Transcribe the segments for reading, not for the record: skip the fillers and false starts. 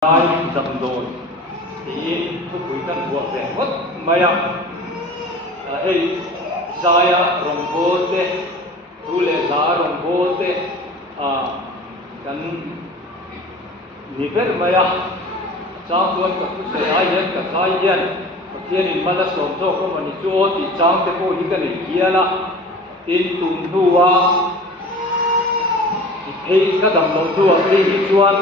ai dầm đồn thì thu quỷ căn buộc rẻ mất mày hey zaya rong bote tu le za rong bote kan nifer maya chang chuan ka thu se ai yan ka khai yan pathian in mala som so ko mani chu ti chang te ko hi ka nei hiala tin tum nuwa hei ka dam lo tu a hi chuan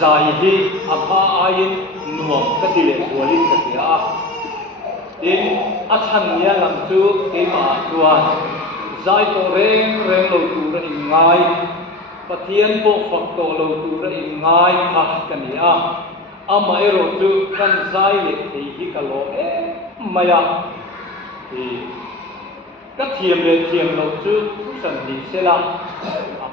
zai hi apa ain nuam ka ti le sualin ka ti a tin a chan nia lam chu ke ma chuan zai to reng reng lo tu ra in ngai pathian po fak to lo tu ra in ngai kha ka ni a ama ero chu kan zai le thei hi ka lo maya thì các thiềm lên thiềm lâu chứ cũng sẵn đi xe là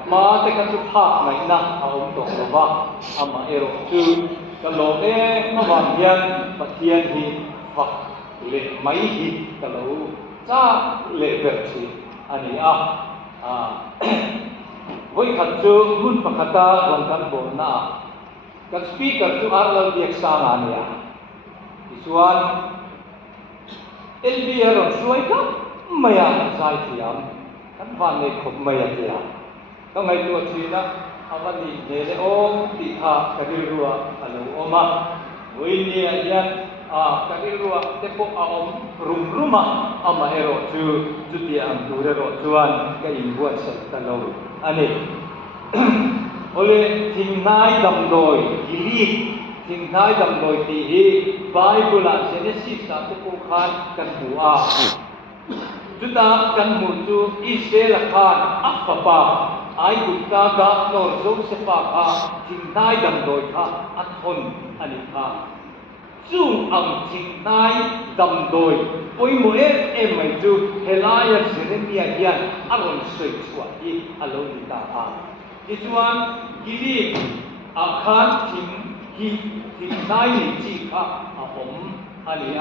mà tất cả chúng phạt này nè ông tổng là vâng mà ero chứ cái lỗ mà hoàn thiện và thiên thì phật lệ mấy thì cái lỗ cha lệ việc gì anh ấy với khẩn chứ muốn phật ta còn căn bộ na các speaker chú ar lâu việc sang anh ấy thì xuân LBR rồi xuôi các maya sai thiam kan van nei khop maya tia ka ngai tu china awani ne le om ti kha kari ruwa alo oma voini yan kari ruwa te po a om rum ruma ama ero chu ti am tu re ro chuan ka in buat sa talo ani ole thing nai dam doi gili thing nai dam doi ti hi bible a genesis ta te ko khan kan bua chúng ta cần một chú Israel khan Afapa ai cũng ta gặp nổi dấu sẽ phá ha chính nai đầm đồi ha ăn thôn anh ha chung ang chính nai đầm đồi ôi mỗi em mày chú Helaya Jeremia hiền aron soi chua đi alo đi ta ha thì chuan gili khan chính nai ni chi ha anh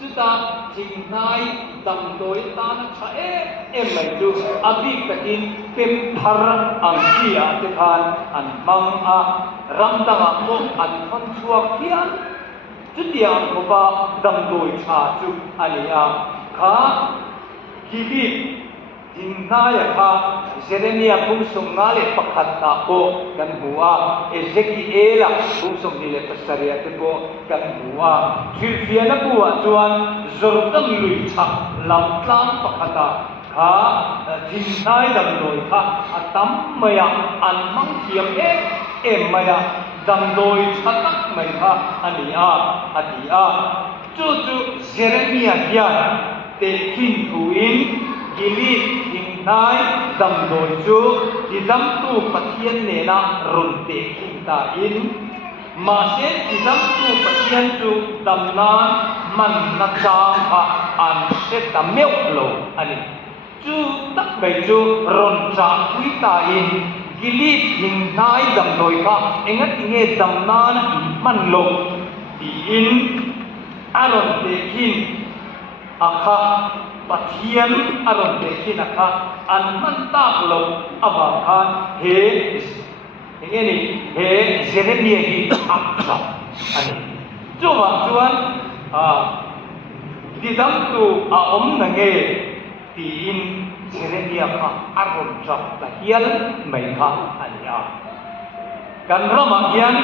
chúng ta chính nai đầm đồi ta nó chạy em mày chú abi takin kem thar ang kia te khan an mang ram tanga mo an thon chuak hian chu tiang ko ba đầm đồi cha chu ani kha kibi chính nai kha Jeremia bung song ngale pakhat ta ko kan bua Ezekiel bung song ni le pasaria te ko kan bua thilfia na bua chuan zortam lui chak lam tlang pakhata kha chính nai dam doi kha atam maya an mang thiam em maya dam doi chatak mai kha ani ati chu Jeremia hian te hin thuin gili thing nai dam doi chu ti dam tu pathian ne na run te thing ta in ma se ti dam tu pathian chu dam na man na chang an se ta meu lo ani chu tak bai chu ron cha pui ta in gili thing nai dam doi kha engat nge dam na man lo ti in aron te kin akha pathian aron te khina kha an man tak lo awa khan he ni he Jeremia hi akha ani chuwa chuan ti dam tu om na nge ti in Jeremia kha aron chak ta hial mai kha ani kan rama hian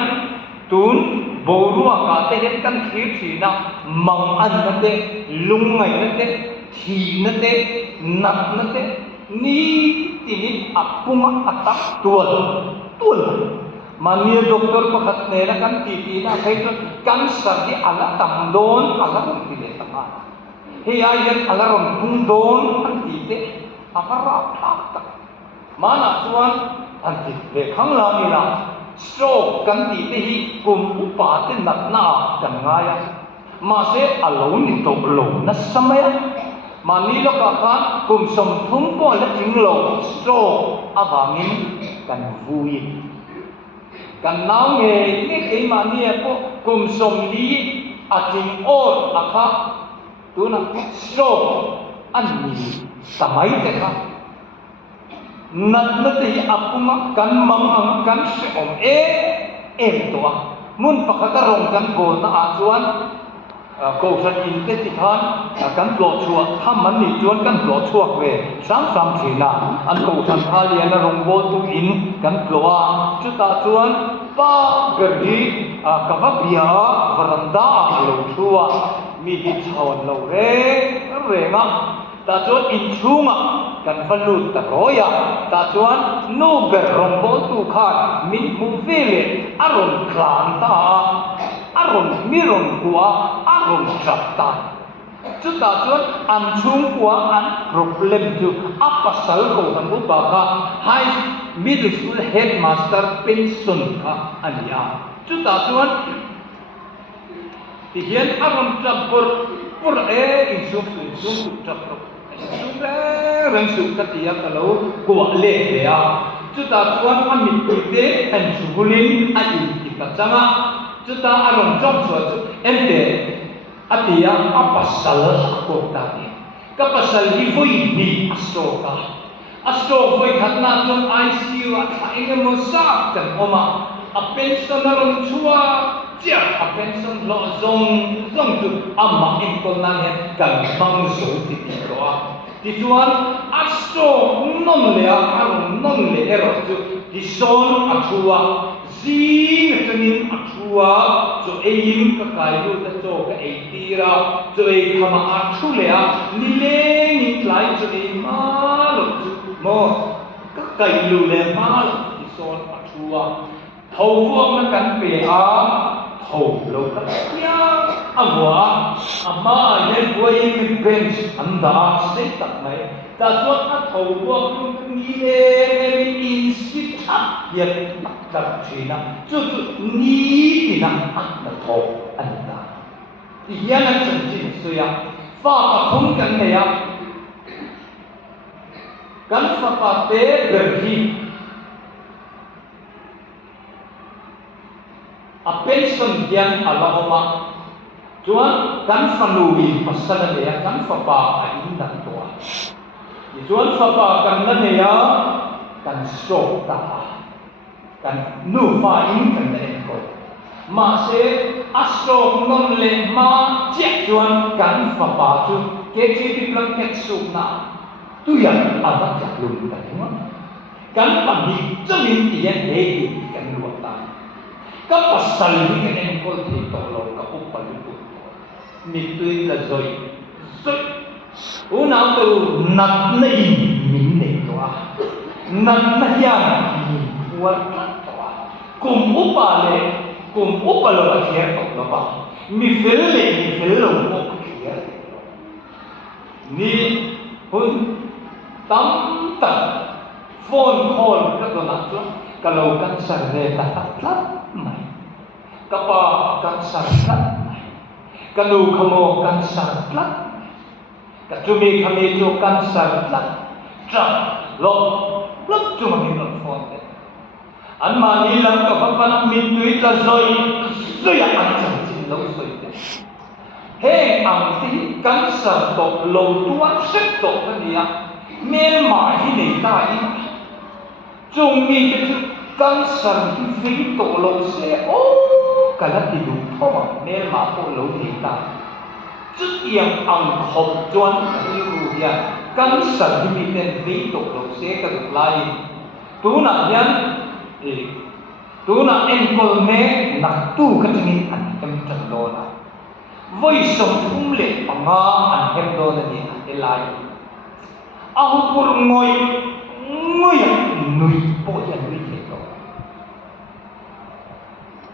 tun borua ka te het kan thir thina mang an na te lungai na te thi na te nat na te ni tinin apuma atak tual mania doktor pakhat ne na kan ti na kai cancer di ala tam don ala ron ti le ta he ayan ala ron pung don an ti te akara tak mana chuan an ti le khang la ni la stroke kan ti te hi kum upa te nat na kan ngaya ma se alo ni to lo na samaya mani lo ka khan kum som thum ko la thing lo stroke awangin kan vui kan naw nge ke mani ko kum som li ating or akha tuna stroke ani samai te kha nat na te apuma kan mang kan se om em to mun pakata rong kan go na a chuan ko san in te ti khan kan plo chua tham man ni chuan kan plo chuak ve sam thina an ko san tha lian na rong bo tu in kan plo a chu ta chuan pa gardi ka va bia varanda a lo chua mi hi chawn lo re nga ta chuan in chunga kan falut ta roya ta chuan no ber rong bo tu khan min mu vele aron klan ta aron miron kwa aron chapta chu ta chuan an chung kwa an problem chu apasal ko kan bu ba kha high middle school headmaster pension kha ania chu ta chuan ti hian aron chapur pur in sum chapur rang su ka tia ka lo kwa le ya chu ta chuan amit te an chugulin a in ti ka changa chu ta aron chom chu ente atia apasal ko ta ni ka pasal hi voi ni asto voi khatna chon ICU a thainga mo sa kan oma a pension aron chua chia a pension lo zong chu amma in ko na he kan mang zo ti ko a ti chuan asto non le aron non le ero chu ti son a chua zing chanin a chua chu eim ka kai lu ta cho ka ei tira chu ei khama a thu le a ni le ni tlai chu ei ma lo chu mo ka kai lu le ma lo ti son a chua thâu vuông nó cắn về thâu lâu cắt nhá vua mà yên quay mình bên anh đã sẽ tận này ta chốt thâu vuông luôn nghĩ đến in xít áp hiện đặt chuyện nào chú nghĩ thì năng áp là thâu anh ta thì hiện là chân chính suy à pha không cần này à cần pha tế berhi a pension yang alahoma chuan kan fanui pasal le kan fapa a inda to chuan fapa kan na ne ya kan so ta kan nu fa in kan ne ko ma se aso non le ma che chuan kan fapa chu ke chi ti plan ke su na tu ya ava ja lum kan pan ni chamin ti ya he kan lu ta ka pasal ni kan en ko thi to lo ka upal pu mi tui la zoi una tu nat nei min ne to a nat na ya ni wa to a kum upale la khier to lo ba mi fel lo ko khier ni hun tam ta phone call ka to na to ka lo kan sar re ta tat mai kapa kan sarlat kanu kamo kan sarlat kacumi kami jo kan sarlat tra lo cuma ni lo phone an ma ni lam ka papan min tuit la zoi ya an chang chin lo soi he ang ti kan sar to lo tua set to ka nia me ma hi nei ta i chung mi kan sar hi fi to lo se o kalat ti du thoma ne ma po lo thi ta chu tiang ang khop chuan ni ru ya kan sar hi mi ten vi to lo se ka du lai tu na yan tu na en kol me nak tu ka ni an em chan do na voi som thum le panga an hem do na ni an lai a hu pur ngoi nui po ya nui the to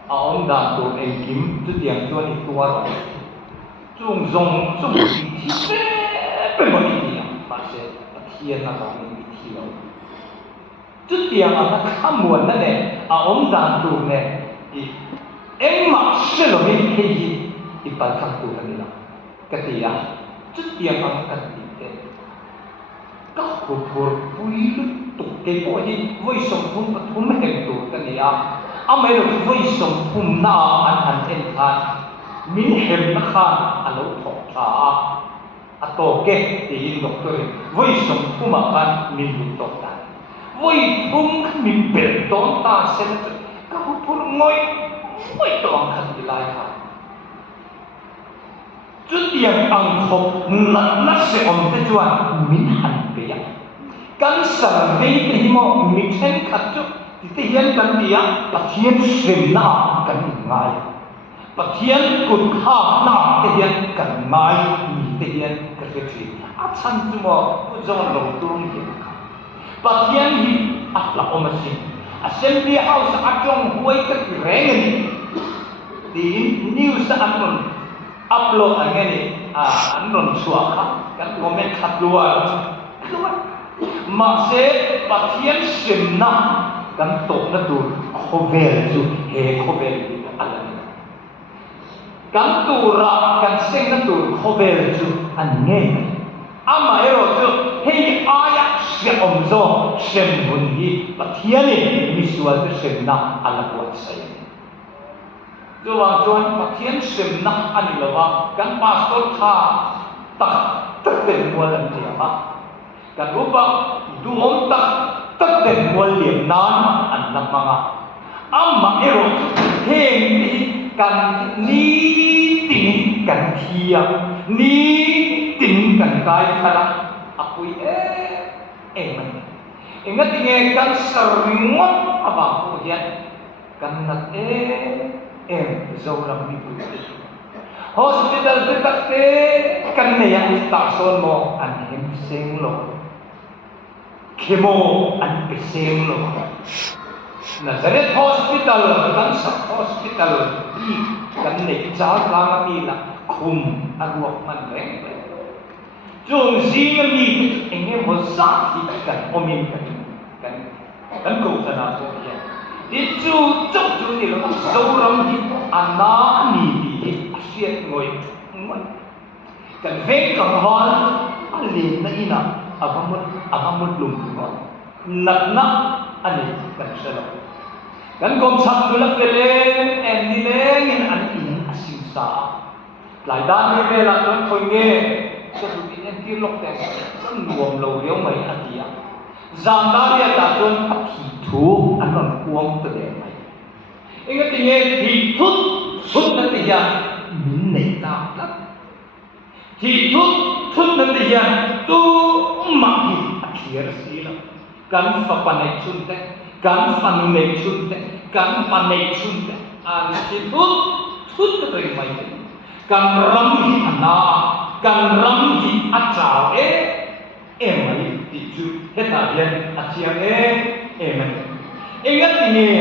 a on da to en kim tu tiang chuan ni tua ro chung zong chung ti thi pe mo ni ya pa se thien na ba ni thi lo tu tiang a na khamuan na ne a on da tu ne i em ma se lo ni he yi i pa kham tu na ni la ka ti ya tu tiang a ka ti te ka ko por pui lu tu ke po ni voi som thum pa thum hem tu ka ni ya a mai lo voi som thum na an en khan min hem na khan a lo thok tha a to ke ti in doctor voi som thum a khan min lu to ta voi thum min pel ton ta sen ka ko por ngoi ไม่ต้องขัดลายค่ะจุดเดียงอังคบนักเสียงแต่จวนมินหันเปียกันสั่งให้ที่มองมิเช่นขัดจุดที่เห็นกันเดียปัจเจียนเสียหน้ากันง่ายปัจเจียนกุดข้าหน้าที่เห็นกันง่ายมีที่เห็นกันเสียอาชันจุมผู้จงลงตุงเห็นค่ะปัจเจียนฮีอัตละอมสิอาเซมบีเฮาส์อาจงหวยกันแรงนี่ดีนิวส์อันนั้นอัพโหลดอันนี้อันนั้นชัวร์ค่ะกันโมเมนต์ขัดรัวคือว่ามาเสพปัจเจียนเสียหน้ากันตกนั่นดูโคเวลจูเฮโคเวลอะไรกันตูระกันเซ็งนั่นดูโคเวลจูอันนี้อามาเอโรจูเฮอายะเสียอมโซเสียมบุญฮีปัจเจียนนี่มิสวาตุเสียหน้าอะไรกว่าใช่ตัววางจวนปัจเจียนเสียหน้าอันนี้ละว่ากันพาสปอร์ตท่าตักเต็มวัวลันเทียมกันอุปดูมตักเต็มวัวเหลี่ยมนานอันนั้นมาอามาเอโรเฮนี่กันนี้ติงกันเทียนี้ติงกันกายขณะakuมันingat ini kan sering apa kemudian karena zoram itu hospital dekat kan yang station mo anhem sing lo kemo an pesing lo Nazareth hospital kan sa hospital di kan ne jaar lang nila kum arwak man reng Jung sing ni ingin mozati kan omin kan kau sana tu ya. Itu cuk ni lo seorang ni anak ni di asyik ngoi kan veng kan hal alin na ina abamut lum nak ani kan selo kan kom sak tu la pele en ni lengin an in asim sa lai dan ni vela ton khoi ngeก็ดูที่ที่ลกแต่ก็รวมเราเลี้ยวไหมอันเดียจางดาเรียตาจนผีทุกอันนั้นควงตัวเดียวไหมเองก็ตีเงี้ยผีทุกนั่นตีอย่างมินในตาลับผีทุกนั่นตีอย่างตู้มาหิอักเสบสีละกันฟันในชุนเตกันฟันในชุนเตกันฟันในชุนเตอันที่ทุกตัวเดียวไหมกันรำหิอันนากันรำหิอาจารย์ไม่ติดจุดเหตุการณ์อาเซียนมันงั้นที่นี่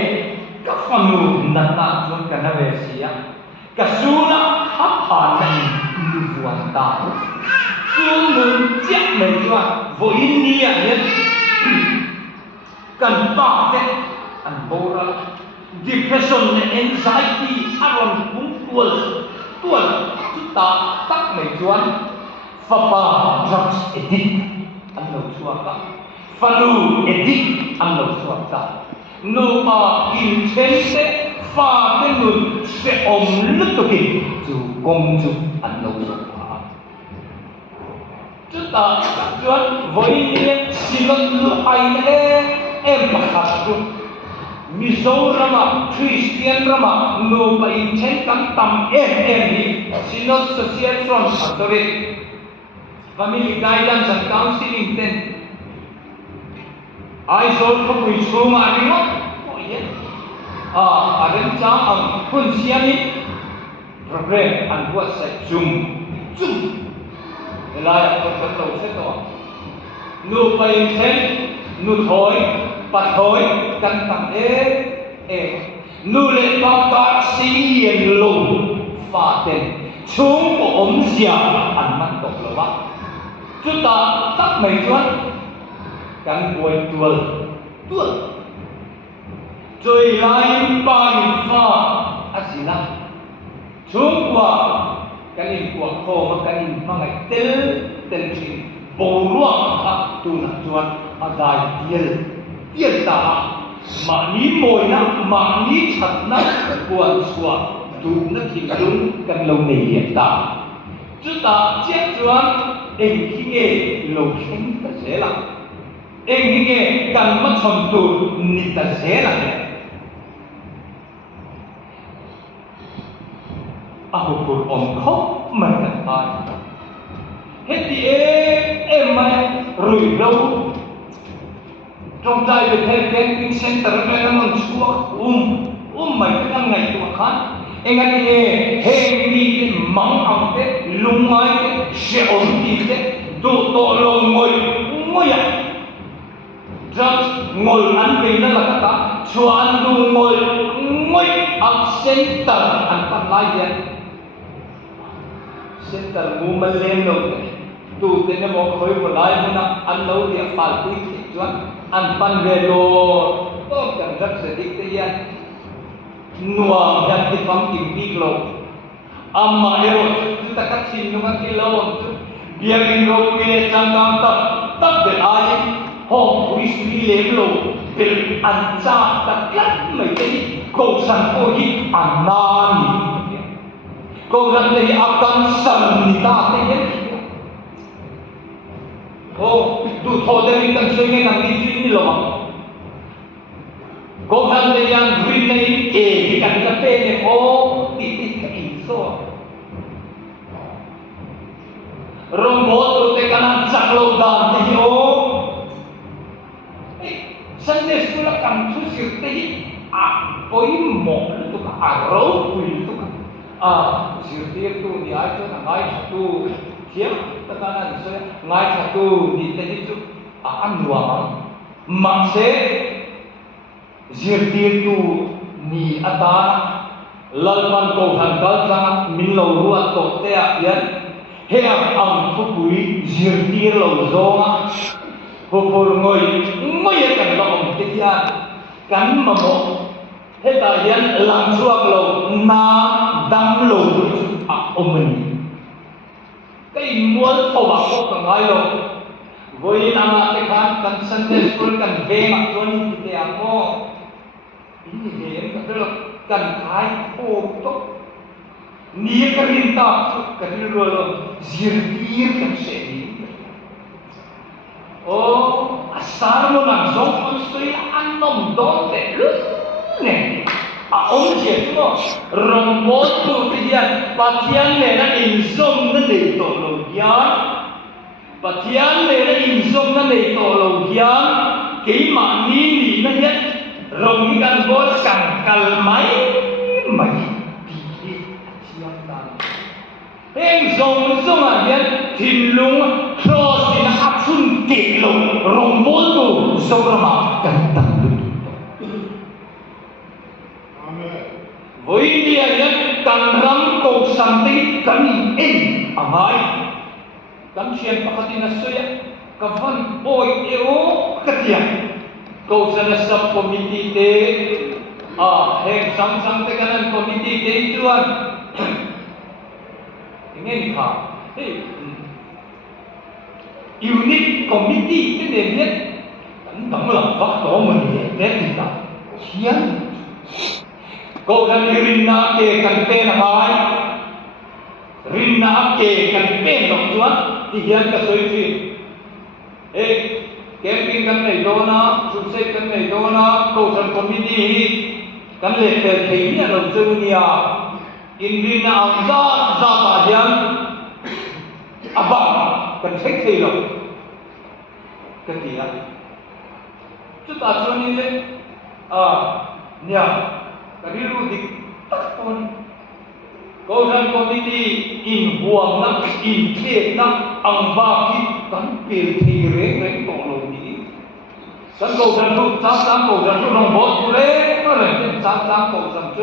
ก็ฟังดูนั่นน่ะจนกันนะเวสีอ่ะก็สู้นะขับผ่านในลูกวันตาสู้มึงเจ็บเหมือนกันวันนี้อ่ะเนี่ยกันตาเจ็บอันโบราณ depression anxiety อารมณ์พุ่งตัวจุดตาตักไม่ชวนฟ้าป่า drugs addict อันเราชวนกันฟ้าลู addict อันเราชวนกันนูอากินเชนเตฟ้าเต็มนุนเสอมลึกตัวกินจูกงจูอันเราชวนกันจุดตาชวนวันนี้สิลลุไอปะคัดจุมิโซรามาคริสเตียนรามาโนไปเช่นกันตามนี่ซิโนโซเชียลฟรอนต์อัตโตเรต Family Guidance and Counseling 10 I saw from which room are you oh yeah adam jam ang pun siani program and what sa zoom elaya ko to se to no pa chen no thoi pa thoi kan tam nu le pa ta si yen lo fa ten chung ko om sia an man to lo wa chu ta tak mai chuan kan boi tual chơi lai ba in pha asila chung qua kan in kwa kho ma kan in ma ngai tel chi bo ruwa kha tu na chuan a dai tiel ta ma ni moi na ma ni chat na kuan chua tu na thi dung kan lo nei lian ta chu ta chiat chuan eng khi nge lo khen ta se la eng khi nge kan ma chon tu ni ta se la ahupur khóc mà cần ai hết thì em mày rủi đâu trong tay về theo camping center cái nó còn chúa mày cái thằng ngày tụi khán anh ấy hẹn đi mắng ông thế lung ai thế sẽ ổn đi thế tụ lâu ngồi à just ngồi ăn về nó là cái ta chúa ăn đồ ngồi ăn center ăn pan lai vậy center mu mà lên đâu tu thế nó một khối một lai mu na ăn lâu thì phải quy định chúa ăn pan về đồ tốt chẳng rất sẽ đi thế vậy nuang yang di fam kimpi lo amma ero kita kacin nungan kilo biar ingro ke cangkang tak de ai ho puisi lem lo bil anca taklat mai tadi ko san ko hi anani ko ran tadi akan sanita te oh tu thoderi kan suenge kan di lo kung saan na yung green na yung ikan sa pene o titik ka iso rumbot o teka ng saklaw dante o Sunday school kang susir tahi apoy mo ito ka araw po ito ka sirtir to ni ay ito na ngay satu siya tatanan so ngay satu ni tahi ito anuang makse zirtir tu ni ata lalman ko hanggal sa minlaw ruat to tea yan hea ang fupui zirtir lo zonga pupur ngoy kan lo tiyan kan mamo heta yan lang suak lo na dam lo omeni kay mual to ba ko kangay lo voi na tekan kan Sunday school kan ve mak tuan kita mo ini dia kan kan kai to ni kan minta kan lo zirtir kan seni oh asar mo nang zong ustoi anom don te ne om je mo rombot tu tian patian ne na insom na de to lo yan patian ne na insom na de to lo yan kei ma ni na yan rong kan bos kan kalmai mai di siang dan heng zong ayan tinlung cross ina aksun kelo rong boto sobrama kantang lutu amen voi dia yan kanram ko sampai kami amai kan sian pakatina soya kavan boy ero katian kau sana sub komiti te heng sang te kanan komiti te tuan ingin ka unit komiti te dia kan tang lang faktor men te kita sian kau sana rinna ke kan pen hai rinna ke kan pen dok tuan tiyan ka soiti camping kan này đó na, susai kan này đó na, cầu sản committee kan lệ về thấy nhà đầu tư nia, in na ang za ta hian, abang kan thấy thấy rồi, cái gì á, chúng ta cho nên đấy, nia, cái điều gì tất con, cầu sản committee in buang na, in thiệt na, ang ba khi kan pilih reng tolong kan kau jangan sam kau jangan orang bot boleh mana sam kau jangan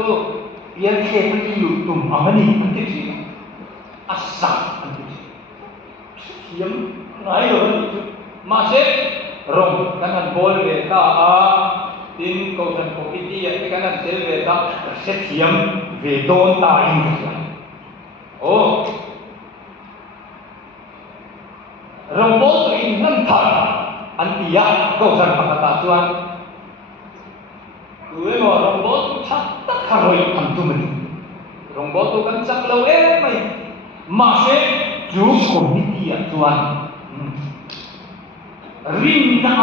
biar kita pergi YouTube amani nanti sih asal nanti siam naik orang itu masih rong kanan bol beta tin kau jangan komiti ya kanan sel beta siam vedon taing oh rong bol ini nanti antia kau san pakatatuan gue mau rombot tak karoi antum ini rombot tu kan sak lau mai masih ju komiti ya tuan rinna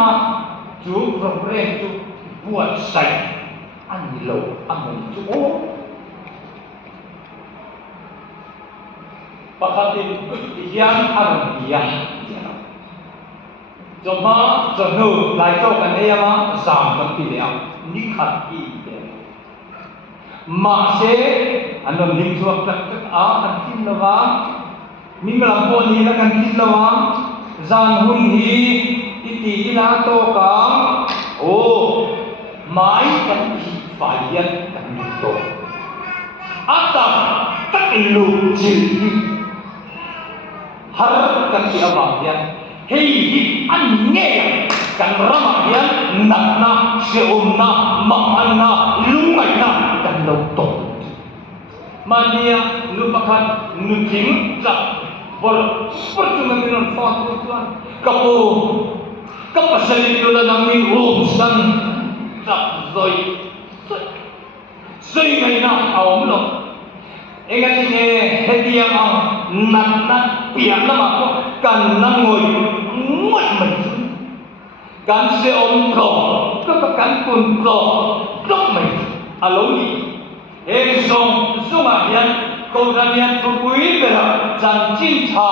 ju program tu buat saya anilo amun tu pakhatin hian aron hian joma jonu lai to kan eyama zam kan ti lea ni khat ki te ma se anon lim chuak tak a kan tin lawa mi malam po ni na kan tin lawa zan hun hi iti ila to ka o mai kan hi falian kan to ata tak lu chi har kan ti awang yan hei hi an nge kan rama yan nak na seum na mahan na lungai na kan lo to mania lupakan nuting tak percuma minon fatu tuan kapu kapasali tula nami umsan tak zoi zoi ngai na awam lo ingat ini hadiah ang nak pian nama ko kan nangoy ngot menjun kan se om ko kan pun ko dok mai aloni em song sunga hian ko dan hian pui bera chan chin tha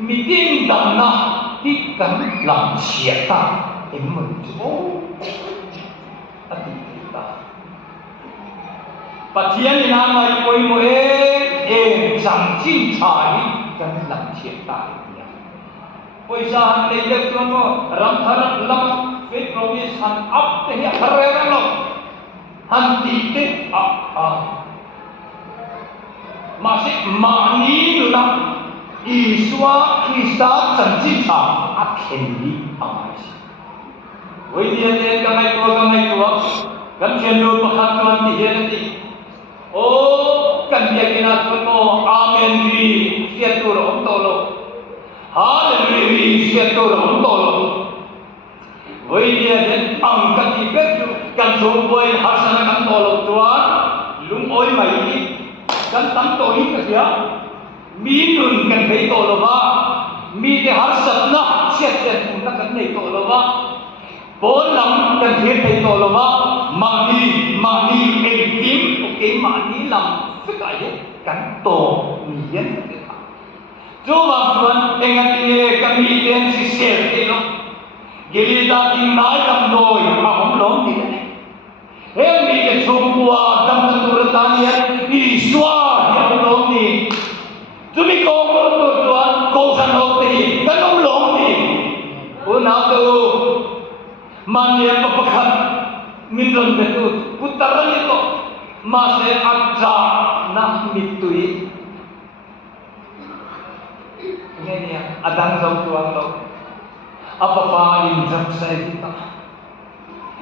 meeting dan na ti kan lam sia ta em mo o ati ta Patian ni nama koi mo jang chin chai kan lam sia ta ya koi sa han le le tuan mo ram tharat lam fit promise han up te hi harera lo han ti te masih mani na iswa krista chan chin cha akhen ni amas wei dia le kamai tua kan chen lu pakhat tuan ti he ti oh kan dia kena tuan mo amen di siatu rom tolo haleluya siatu rom tolo wei dia den angkat di betu kan soboy hasana kan tolo tuan lung oi mai ni kan tam to hi ka sia mi nun kan thei tolo ba mi de hasat na siat pun kan nei tolo ba bon lam kan thei tolo ba mani tim okay mani lam sekai kan to nian ka jo bang tuan engat ini kami den sisir no gelida ting nai lam noi ahom lom ni em ni ke sungkua dam turutanian iswa yang lom ni tumi ko tuan ko san ho ti kan lom ni una tu mania papakhat minron betut putaran itu masih aja nah mitui ini ya adang jauh tuan lo apa paling jam saya kita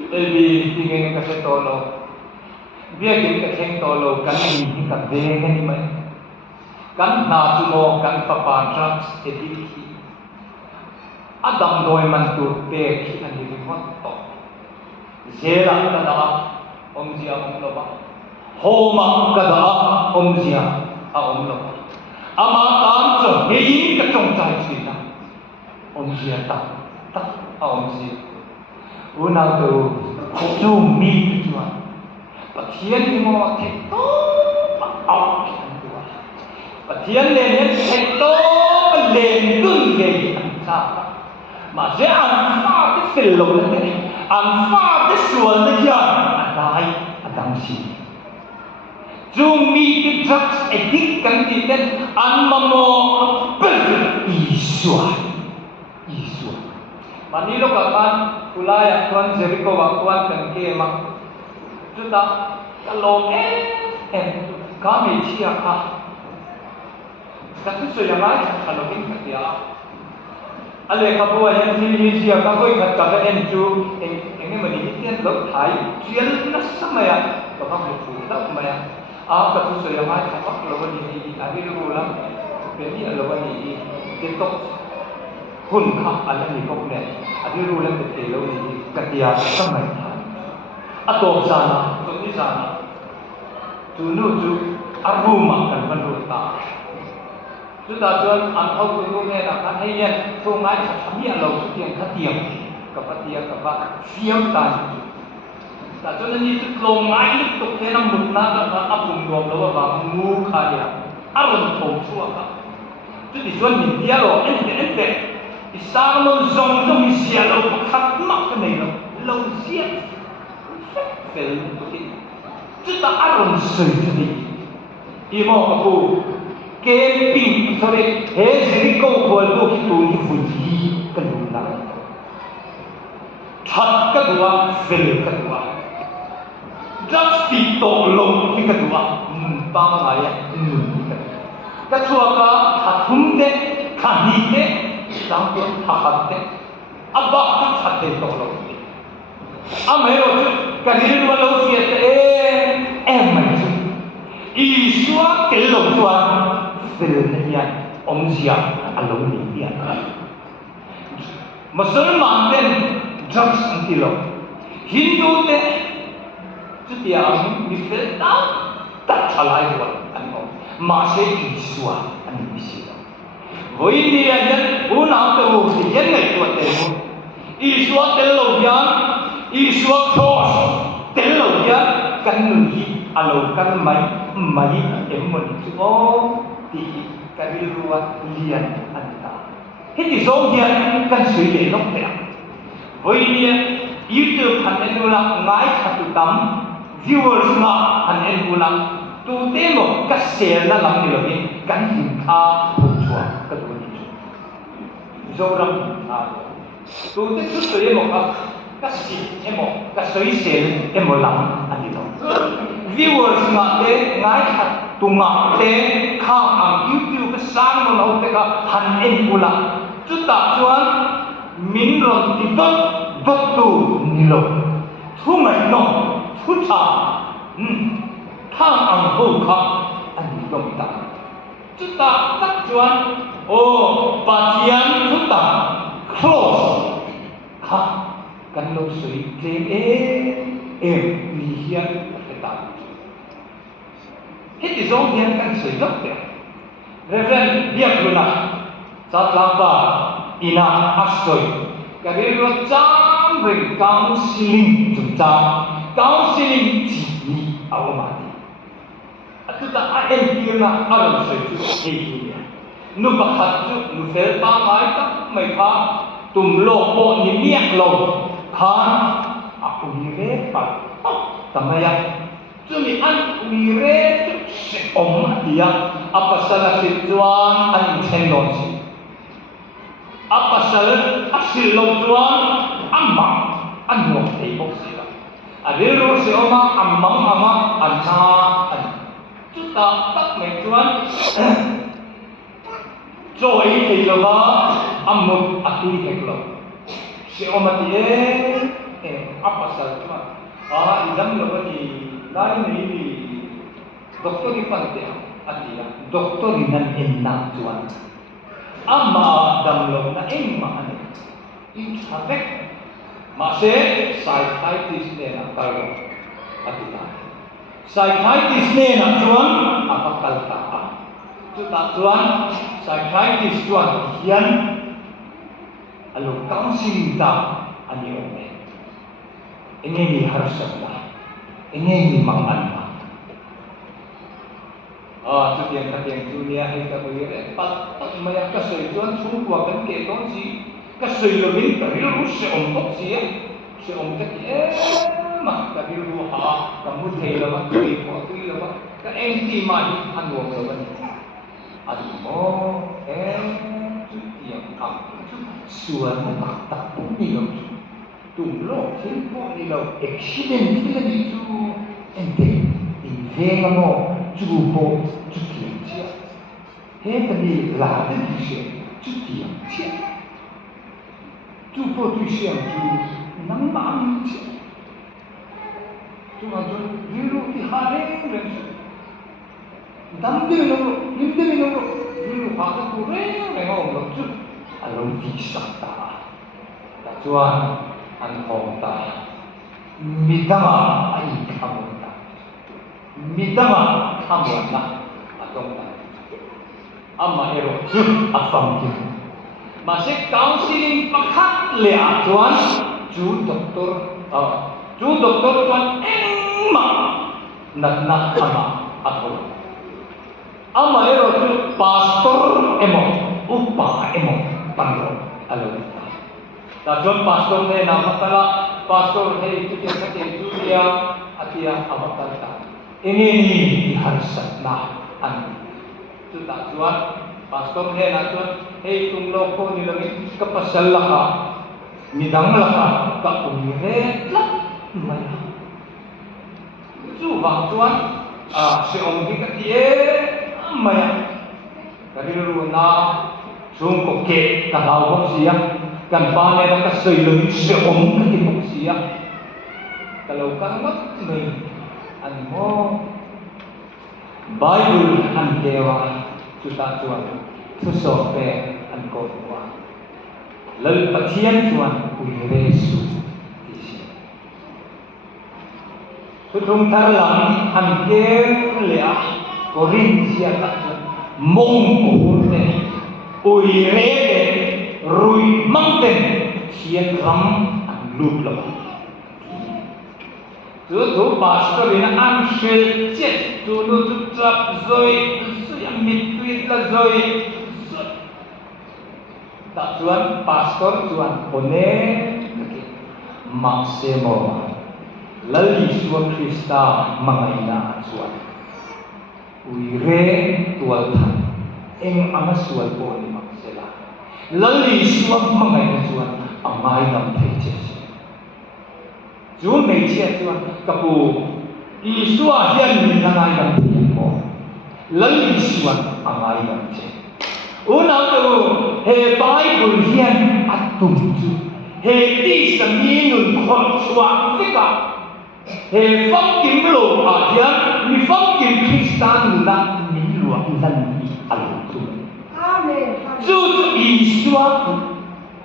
lebih tinggi kasih tolo biar kita kasih tolo kan ini kan dengan ini kan natumo kan papa drugs ediki adam doi mantur pek andi rikot to zela kada omzia omloba homa kada omzia omloba ama tam cho hei ka chong chai china omzia ta omzia una tu chu mi chua pathian ni mo the to au pathian le ne the to le tung ge ta mà sẽ ăn pha cái phiền lục này ăn pha cái xuân này kia đại đang gì Jumi cái drugs addict kan ti ten an mamo Iswa manilo ka kan kulaya tuan Jericho waktuan kan ke mak juta kalau kami chia ka tapi so yang lain kalau kita dia ale kapua yang sini sia kapoi kat ka enju enge mani tian lok thai chian na samaya ka pa fu ta maya ka tu so yang lain ka lo ni abi lu lam pe ni lo ni TikTok hun ka ala ni ko ne abi lu lam te lo ni ka dia samai thai ato sana to ni sana tu nu tu abu makan penduta sudah tuan angkau tunggu ni nak kan hanya tungai kami alau setiap katiang kepatia kepak siam tan. Tak tuan ni tu kelomai tu kena mutna dan abung tuam lo ba mu kha ya aron thong chua ka chu ti chuan min dia lo ente isang lo zong sia lo khat mak ka nei lo sia fel tu chu ta aron sei chu ni imo ka pu ke ping sore he zeri ko khol tu ki tu ni fu ji ka lu na that ka dua fel ka dua just ti to lo ki ka dua pa ma ya ka chua ka thum de khani de sang ko thakat de abba ka thatte to lo amero ka ni lo lo si em mai Isua kelong tuan filmnya om siap alung ni dia. Musulman den drugs antilo. Hindu den setiap misalnya tak calai buat anu. Masih Isua anu Isua. Woi dia jan unang tu dia ni tuan temu. Isua kelong dia, Isua cross kelong dia kan nuhi alung kan mai emon tu di kabilua lian anta. Hiti song hian kan sui le nok te. Hoi dia YouTube han enula ngai satu tam viewers na han enula tu temo ka share na lam ni lo ni kan hin kha chua ka tu ni. Zoram na. Tu te tu sui mo ka si emo ka sui share emo lam ani lo. Viewers nga te ngai hat tunga te khang ang YouTube sang mo nau te ka han en pula chu ta chuan min ron ti dot tu ni lo thu mai no thu cha khang ang ho kha an dom ta chu ta tak chuan o pa tian chu ta close ha kan lo sui claim ni hian ta Hiti zong hian kan sui dok te. Reverend biak luna sa tlapa ina asoi. Kabiro cham ring counseling chung cham counseling chi ni awamati. Atuta aen kirna aron sui chu hei. Nu pakhat chu nu fel pa mai tak mai pha tum lo po ni miak lo khan aku ni re pa tamaya Cumi an wire se om dia apa salah situan an tendensi apa salah asil lotuan amma an mo tebok sila adero se oma amma anca an kita tak metuan joy kelola amut aturi keklo se oma dia apa salah tuan idam lo ni Lain ini doktor ipante atia doktor inan enna tuan amma damlo na emma ane intrafek masih psychiatrist ne na talo atia psychiatrist ne na tuan apa kalta tu tak tuan psychiatrist tuan hian alo counseling ta ani ome ini harus sebelah ini mangan. Itu yang dunia kita beri. Pat maya kasih tuan suruh buatkan keton si kasih lebih keril se ompok sia se ompok mah keril ha kamu thela keril waktu lama kan enti mai anu lawan. Aduh itu yang kamu suara tak punya Tumlo, tempo nilo accident nila dito ente invenga mo jubo jukiang siya kani lada di siya jukiang siya jubo tu siya ju nang maaming siya tumadun dilo ki hareng lang siya damdi minoro dilo kata kureng memang lo ju along di sakta tuan an ta mitama ai kamunta mitama kamunta atong ta amma ero afam ki masih counseling pakhat le tuan ju doktor tuan emma nak ama atau ama ero tu pastor emo upa emo panglo alo ta jon pastor ne nama kala pastor he itu dia kate dunia atia awakata ini diharsat na an tu ta juan pastor ne na juan he tung loko ni lagi kepasal laka midang laka ka umire la maya tu bang juan si om ki katie maya kari ru na chung ko ke ka hau sia kan pa ne ka sei lo si om ka ti sia kalau ka mak nei an mo Bible an kewa tu ta chuan tu so pe an ko wa lal pathian chuan ui resu ti si tu thung thar lam an ke le a korin sia ta mong ko ne ui re de rui mang den sian ram an lut lo tu pastor ina an shel chet tu lu tu trap zoi su yang mit tweet la zoi tak tuan pastor tuan one maksimo lali suam Krista mangaina tuan uire tual than eng ama sual po ni maksela lali suam mangaina tuan amai nam thei Jun mấy chia tuan kapu Isua hian min nangai dam thiam mo lali suan angai dam che unang tu he Bible hian atum chu he ti saminun khot suan fika he phong kim lo a hian mi phong kim Kristan na min lo lan ni al tu amen chu Isua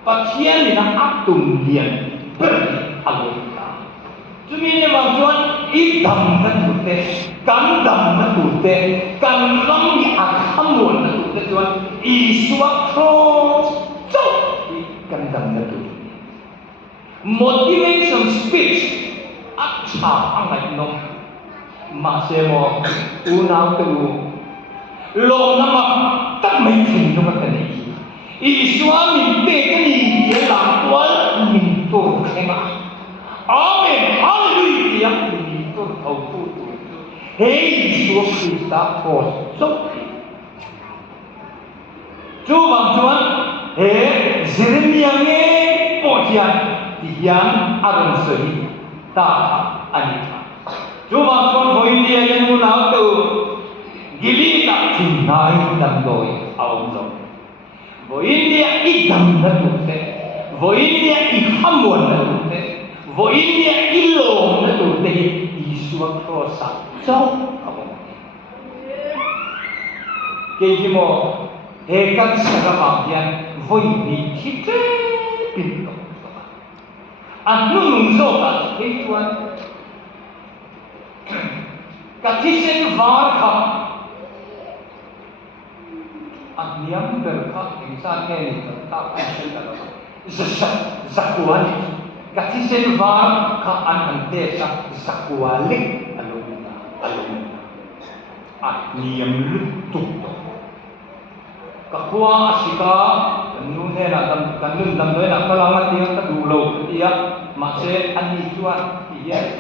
pathian ni na atum hian ber alo Cumini maksudnya idam betul, kan dam betul, kan lam di akamun betul, tuan Isua cross, kan dam betul. Motivation speech, acca angat no, masih mau unang tu, lo nama tak main nama tadi. Isua mimpi kini dia lakukan mintur kena. Amen. Hallelujah. Yang begitu tahu tu. Hei Yesus Kristus kosong. Cuba tuan. Jeremia ni pojian tiang aron seri tak anita. Cuba tuan poin dia yang munau tu. Gili tak cinai dan doi Allah. Poin dia idam dan doi. Poin dia ihamun dan doi. Voinya ilong na tu deh Isua krosa jauh kamu. Kehimo hekat sekarang voini kita pintu. Anu nungso kat ketuan katisen varha aniam berkat insan ini tak pasal dalam zakuan. Katisen var ka anante sa sakwalik alumna at niyam lutuk to kakwa asika kanun he na kanun damdoi na kalangat yang kadulo iya makse ani tuan iya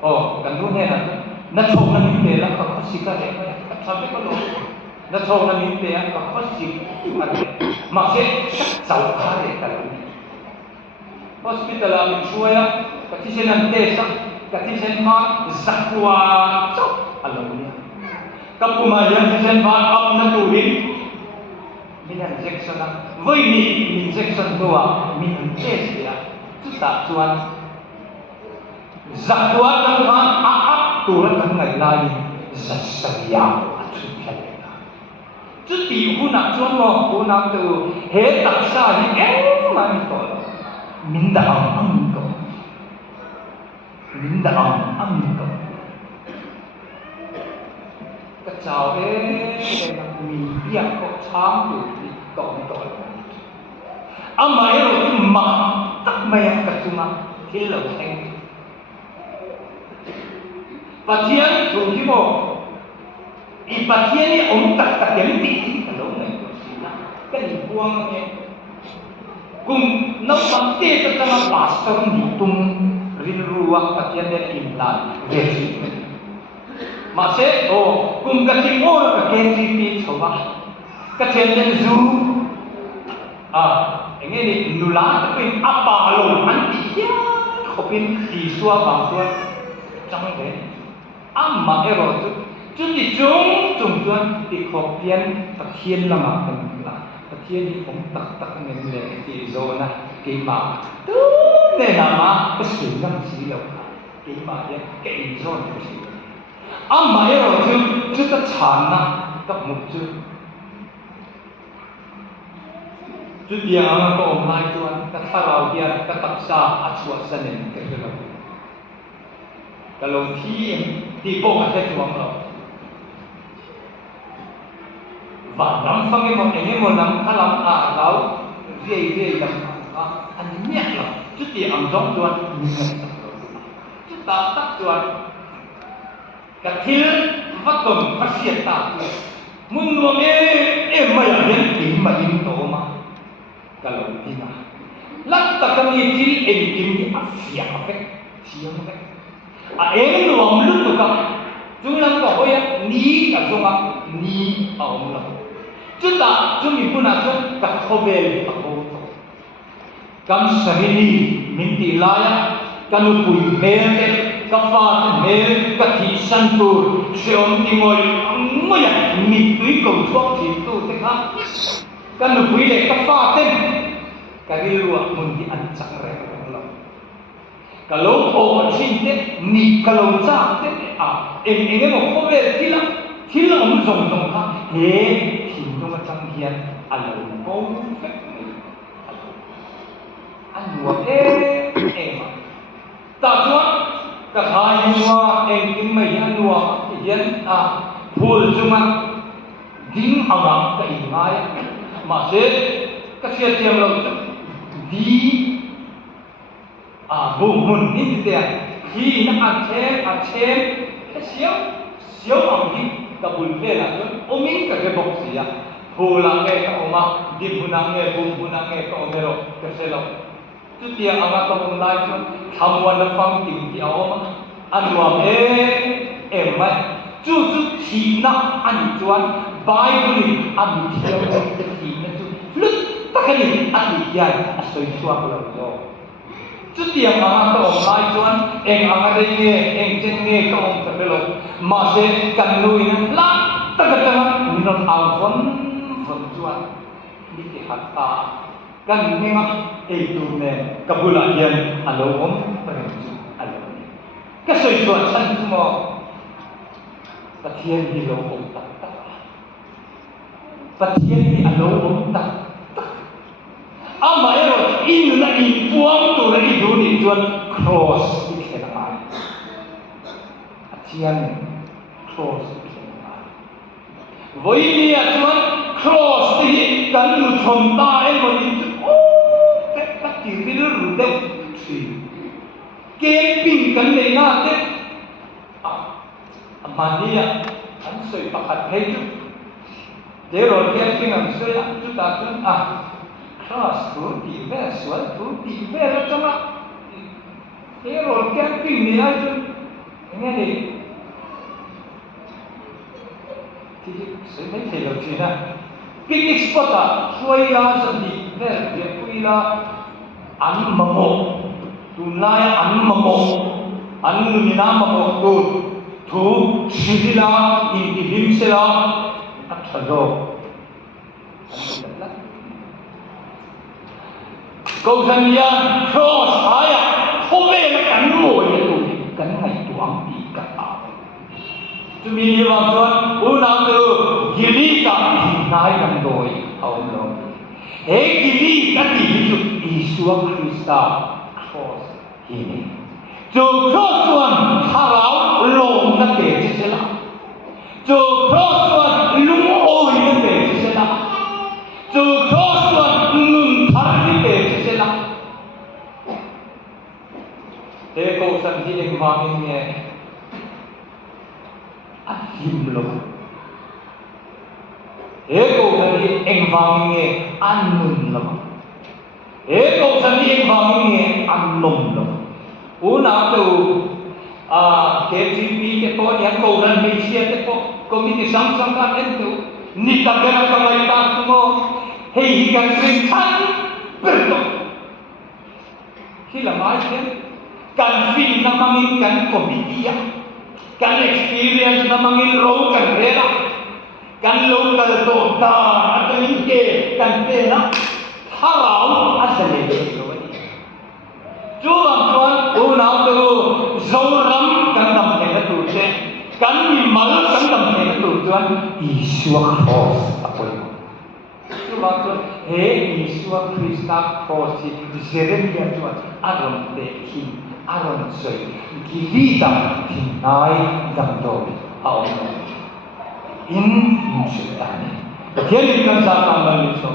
kanun he na chong na minte la kakasika he ka sabi ko lo na chong na minte ya kakasik makse saukare kalan hospital amin suaya katisen antesa katisen ma zakwa alamunya kapumayan katisen ma up na turin minan injection na voi ni injection doa min antes ya tuta tuan zakwa kan up turan kan ngai lai zasaya atsukalena tuti huna tuan mo huna tu he taksa ni man to minda ang ko kacau dengan mimpi ko cham tu kong to amai ro ma tak maya katuma thilo theng Pathian thủ hi mo I pathian ni tak yang ti kalau ngai tu sina kan buang ni kung nau pasti tentang pastor ni tung rin ruang pathian dia imlan vesi masih kung kati or ka KTP coba katian den zu ini ni nula tapi apa lo anti ya kopin di suah bangsuan jangan deh amma ero tu jadi jong tuan di kopian pathian lama kan pathian ni tak ngene le di zona ke ma tu ne nama kesulitan sih lo ke ma ya ke zona sih amma ero tu tak chana tak mutu tu dia ang ko online tuan tak sarau dia tak taksa aswa sanen ke kalau di bawah ada tuang lo và nắm phong cái một cái một nắm khá lắm lão dễ làm anh nhẹ là chút gì ẩm giống chuan chút ta tắt chuan cả thiên phát cầm phát hiện ta muốn nuông em mày là nhân tính mà in tổ mà kalau tin à lắc ta cái gì thì em tin thì áp xia cái xia cái em nuông lúc tụi con chúng làm cái hồi ní cả chúng à ní ông lòng chúng ta chúng mình pun ada các khobel aku kam sahini minti laya kanu pui mel kafa mel kathi santur seom tingol moya mi tui ko thok thi tu te kha kanu pui le kafa ten karilu mun di ancang re lo kalau o cinte ni kalau cha te em mo khobel thila zong kha he trong hiền ăn lẩu có phép ăn nuột em ta chuan cả hai nuột em kinh mày ăn nuột hiền phul chunga ding anga cái mai mà sẽ cái xe tiêm lâu đi bùng mun in tiền khi nó ăn chém cái xíu ông đi cái bùn về là chuan ôm in cái bọc gì pulang ke oma di punang ke punang ke omero keselo tu dia ama to mulai tu thamwan na fam tim ti oma anwam mai chu thi na an chuan bible an thiam ke thi na chu lut takani an hian asoi chuak lo zo tu dia ama to mulai chuan ama de nge chen nge ko om kapelo ma se kan lui na la takatanga minon alfon chuan ni ti hatta kan ni ma tu ne kabula hian alo om pareng chu alo ka soi chuan san chu mo pathian hi lo om tak pathian hi alo om tak ama ero in na in puang tu na i du ni chuan cross ni khela mai pathian cross với nia chuan cross thì cần được thầm ta em mà đi các chỉ cái đứa rủ đâu thì cái pin cần này na thế mà nia anh soi bạc hạt thấy chứ để rồi cái pin anh soi chúng ta cứ cross thú đi về suốt thú đi về rồi cho nó để rồi cái pin này chứ nghe đi thì sẽ mấy thầy đầu tiên á picnic spot xuôi ra sân đi về việc quy là ăn mắm mồ tụi nay ăn mắm mồ ăn người nam mắm mồ tụi thu xí la in him xí la ăn sao rồi câu dân gian cross ai không về là cắn mồi tụi cắn ngày tuang đi cả chúng mình hy vọng rằng u nào từ gili cả thì nay gần rồi ông đó thế gili cái gì chụp Isua Christa cross ini chụp cross tuan harau long cái bể chứ sẽ là chụp cross tuan lung ôi cái bể chứ sẽ là chụp cross tuan ngừng thar cái bể chứ sẽ là thế câu san thì em vang nghe him lo ego tadi engvange anun lo ego tadi engvange anom lo una tu KGB ke po yang kau dan Malaysia ke po komite sang-sang kan itu ni tak kena kamai tak semua hei hikan ringkan berdoa sila macam kan feel na mangin kan komite kan experience na mangin row kan rela kan local to ta atau ingke kan pena harau asal itu Juan una tu zoram kan dam thena tu che kan mi mal kan dam thena tu Juan Isua cross apa itu Juan tu Isua Krista cross Jeremia Juan aron te aron soy gilita tinai dam do au in Sudan. Jadi kan zaman itu